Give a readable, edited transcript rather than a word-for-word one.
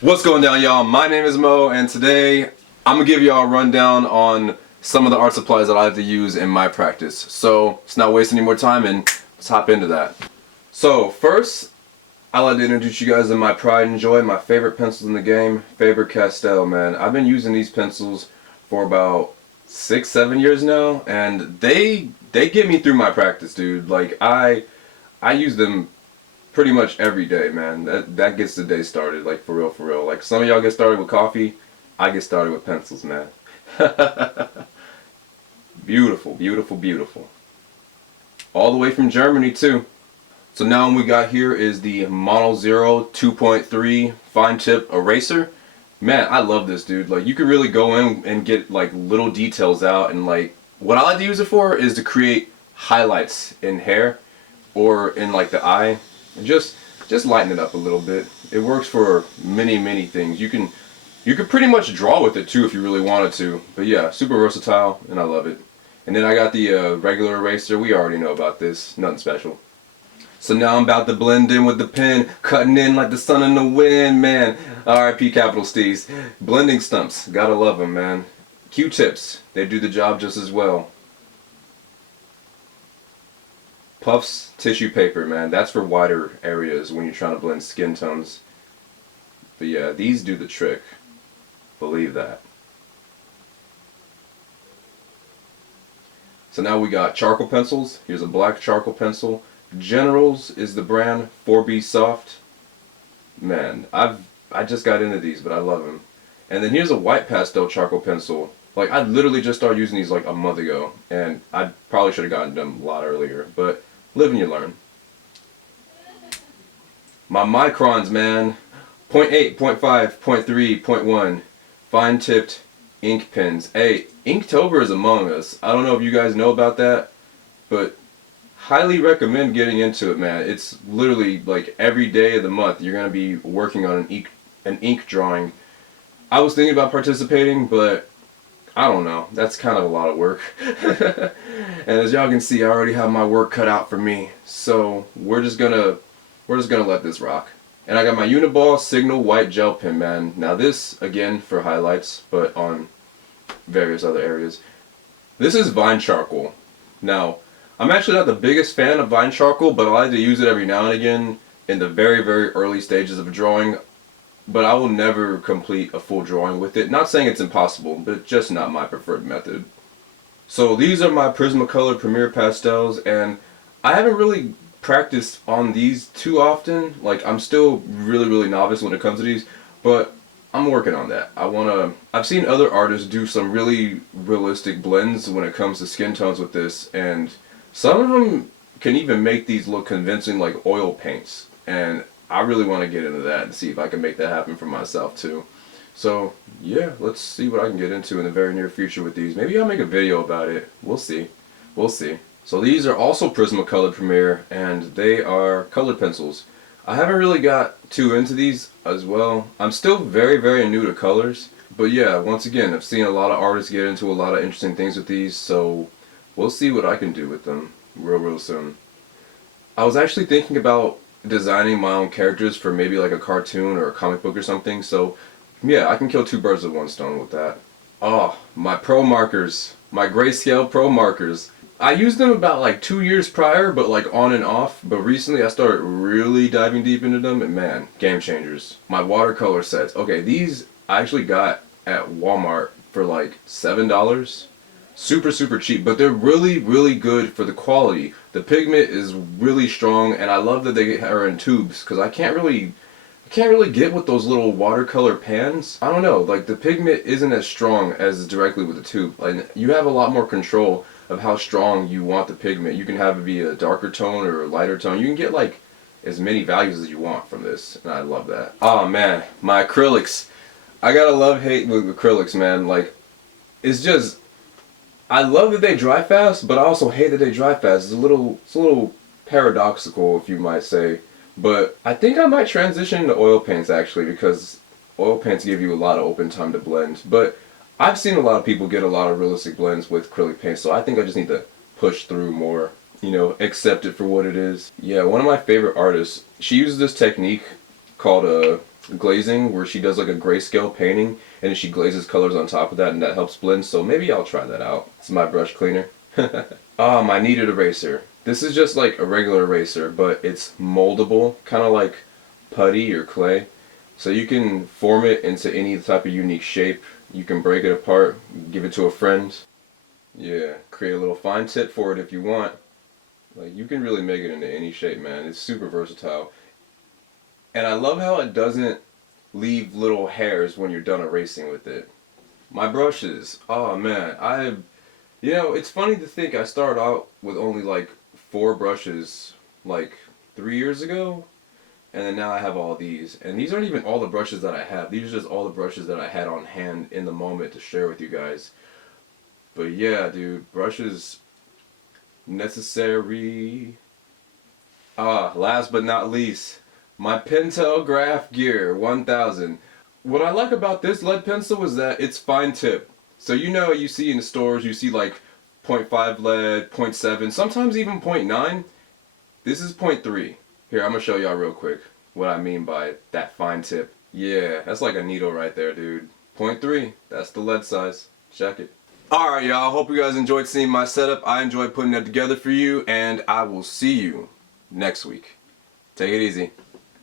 What's going down, y'all? My name is Mo, and today I'm gonna give y'all a rundown on some of the art supplies that I have to use in my practice. So let's not waste any more time and let's hop into that. So first, I'd like to introduce you guys to my pride and joy, my favorite pencils in the game, Faber-Castell, man. I've been using these pencils for about 6-7 years now, and they get me through my practice, dude. Like I use them pretty much every day, man. That gets the day started, like for real, for real. Like some of y'all get started with coffee, I get started with pencils, man. Beautiful, beautiful, beautiful. All the way from Germany too. So now what we got here is the Mono Zero 2.3 fine tip eraser. Man, I love this, dude. Like you can really go in and get like little details out, and like what I like to use it for is to create highlights in hair or in like the eye. And just lighten it up a little bit. It works for many things. You can pretty much draw with it too if you really wanted to. But yeah, super versatile, and I love it. And then I got the regular eraser. We already know about this. Nothing special. So now I'm about to blend in with the pen, cutting in like the sun in the wind, man. R.I.P. Capital Steez. Blending stumps, gotta love them, man. Q-tips, they do the job just as well. Puffs tissue paper, man. That's for wider areas when you're trying to blend skin tones. But yeah, these do the trick. Believe that. So now we got charcoal pencils. Here's a black charcoal pencil. Generals is the brand. 4B Soft. Man, I just got into these, but I love them. And then here's a white pastel charcoal pencil. Like I literally just started using these like a month ago, and I probably should have gotten them a lot earlier, but live and you learn. My microns, man. 0.8, 0.5, 0.3, 0.1. Fine tipped ink pens. Hey, Inktober is among us. I don't know if you guys know about that, but highly recommend getting into it, man. It's literally like every day of the month you're going to be working on an ink drawing. I was thinking about participating, but I don't know. That's kind of a lot of work. And as y'all can see, I already have my work cut out for me. So we're just gonna let this rock. And I got my Uniball Signal White Gel Pen, man. Now this, again, for highlights, but on various other areas. This is Vine Charcoal. Now, I'm actually not the biggest fan of Vine Charcoal, but I like to use it every now and again in the very early stages of drawing. But I will never complete a full drawing with it. Not saying it's impossible, but just not my preferred method. So these are my Prismacolor Premier Pastels, and I haven't really practiced on these too often. Like I'm still really novice when it comes to these, but I'm working on that. I've seen other artists do some really realistic blends when it comes to skin tones with this, and some of them can even make these look convincing like oil paints. And I really want to get into that and see if I can make that happen for myself too. So yeah, let's see what I can get into in the very near future with these. Maybe I'll make a video about it. We'll see. We'll see. So these are also Prismacolor Premier, and they are colored pencils. I haven't really got too into these as well. I'm still very new to colors. But yeah, once again, I've seen a lot of artists get into a lot of interesting things with these, so we'll see what I can do with them real soon. I was actually thinking about designing my own characters for maybe like a cartoon or a comic book or something, so yeah, I can kill two birds with one stone with that. Oh, my pro markers. My grayscale pro markers. I used them about like 2 years prior, but like on and off, but recently I started really diving deep into them, and man, game changers. My watercolor sets. Okay, these I actually got at Walmart for like $7. Super cheap, but they're really good for the quality. The pigment is really strong, and I love that they are in tubes, because I can't really get with those little watercolor pans. I don't know, like the pigment isn't as strong as directly with the tube. Like you have a lot more control of how strong you want the pigment. You can have it be a darker tone or a lighter tone. You can get like as many values as you want from this, and I love that. Oh man, my acrylics. I gotta love-hate with acrylics, man. Like, it's just, I love that they dry fast, but I also hate that they dry fast. It's a little paradoxical, if you might say. But I think I might transition into oil paints actually, because oil paints give you a lot of open time to blend. But I've seen a lot of people get a lot of realistic blends with acrylic paint, so I think I just need to push through more, you know, accept it for what it is. Yeah, one of my favorite artists, she uses this technique called glazing where she does like a grayscale painting and then she glazes colors on top of that and that helps blend. So maybe I'll try that out. It's my brush cleaner. My kneaded eraser. This is just like a regular eraser, but it's moldable, kind of like putty or clay. So you can form it into any type of unique shape. You can break it apart, give it to a friend. Yeah, create a little fine tip for it if you want. Like, you can really make it into any shape, man. It's super versatile. And I love how it doesn't leave little hairs when you're done erasing with it. My brushes, oh man, it's funny to think I started out with only like 4 brushes like 3 years ago, and then now I have all these. And these aren't even all the brushes that I have. These are just all the brushes that I had on hand in the moment to share with you guys. But yeah, dude, brushes necessary. Last but not least, my Pentel Graph Gear 1000. What I like about this lead pencil is that it's fine tip. So you see in the stores, you see like 0.5 lead, 0.7, sometimes even 0.9. This is 0.3. Here, I'm gonna show y'all real quick what I mean by that fine tip. Yeah, that's like a needle right there, dude. 0.3, that's the lead size. Check it. Alright, y'all, hope you guys enjoyed seeing my setup. I enjoyed putting it together for you, and I will see you next week. Take it easy.